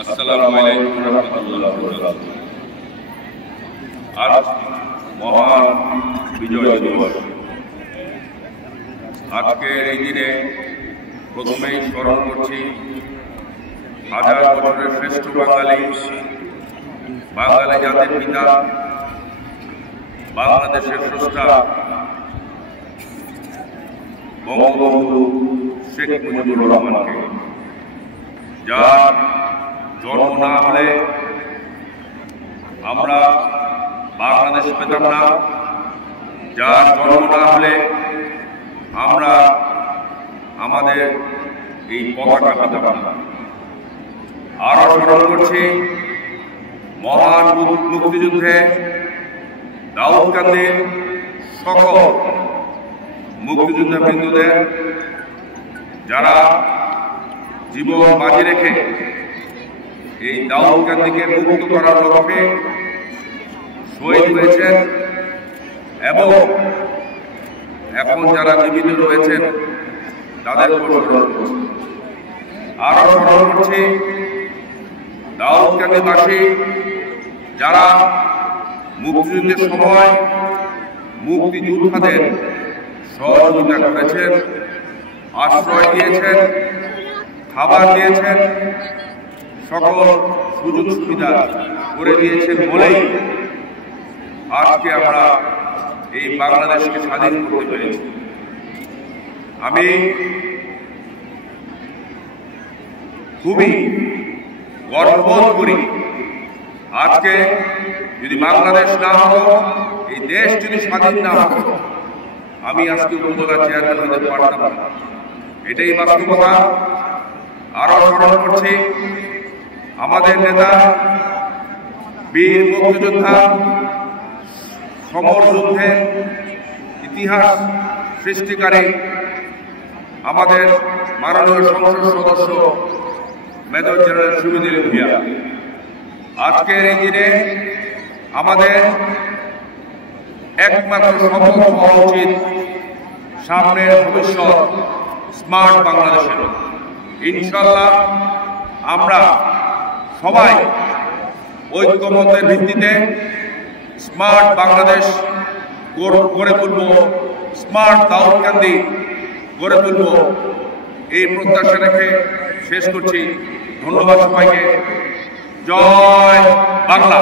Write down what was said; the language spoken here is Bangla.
আসসালামু আলাইকুম রাহমাতুল্লাহ। আজ মহান বিজয় দিবস। আজকের এই দিনে প্রথমেই স্মরণ করছি হাজার বছরের শ্রেষ্ঠ বাঙালি জাতির পিতা, বাংলাদেশের স্রষ্টা বঙ্গবন্ধু শেখ মুজিবুর রহমানকে, যার জন্ম না হলে আমরা বাংলাদেশ পেতাম না, যার জন্ম না হলে আমরা আমাদের এই পতাকা পেতাম না। আরো স্মরণ করছি মহান মুক্তিযুদ্ধে দাউদকান্দির সকল মুক্তিযোদ্ধা বৃন্দদের, যারা জীবন বাজি রেখে এই দাউদকান্দিকে মুক্ত করার লক্ষ্যে শহীদ হয়েছেন এবং এখন যারা জীবিত রয়েছেন তাদের আরো স্মরণ করছি দাউদকান্দিবাসী যারা মুক্তিযুদ্ধের সময় মুক্তিযোদ্ধাদের সহযোগিতা করেছেন, আশ্রয় দিয়েছেন, খাবার দিয়েছেন, সকল সুযোগ সুবিধা করে দিয়েছেন বলেই আজকে আমরা এই বাংলাদেশকে স্বাধীন করতে পেরেছি। আমি খুবই গর্ববোধ করি। আজকে যদি বাংলাদেশ না হতো, এই দেশ যদি স্বাধীন না হতো, আমি আজকে উপজেলা চেয়ারম্যান হতে পারতাম না। এটাই বাস্তবতা। আরো স্মরণ করছি আমাদের নেতা, বীর মুক্তিযোদ্ধা, সমর যুদ্ধে ইতিহাস সৃষ্টিকারী আমাদের মাননীয় সংসদ সদস্য মেজর জেনারেল সুবিদিল ভূঁইয়া। আজকের এই দিনে আমাদের একমাত্র শপথ হওয়া উচিত সামনের ভবিষ্যৎ স্মার্ট বাংলাদেশের। ইনশাল্লাহ আমরা সবাই ঐক্যমতের ভিত্তিতে স্মার্ট বাংলাদেশ গড়ে তুলব, স্মার্ট দাউদকান্দি গড়ে তুলব, এই প্রত্যাশা রেখে শেষ করছি। ধন্যবাদ সবাইকে। জয় বাংলা।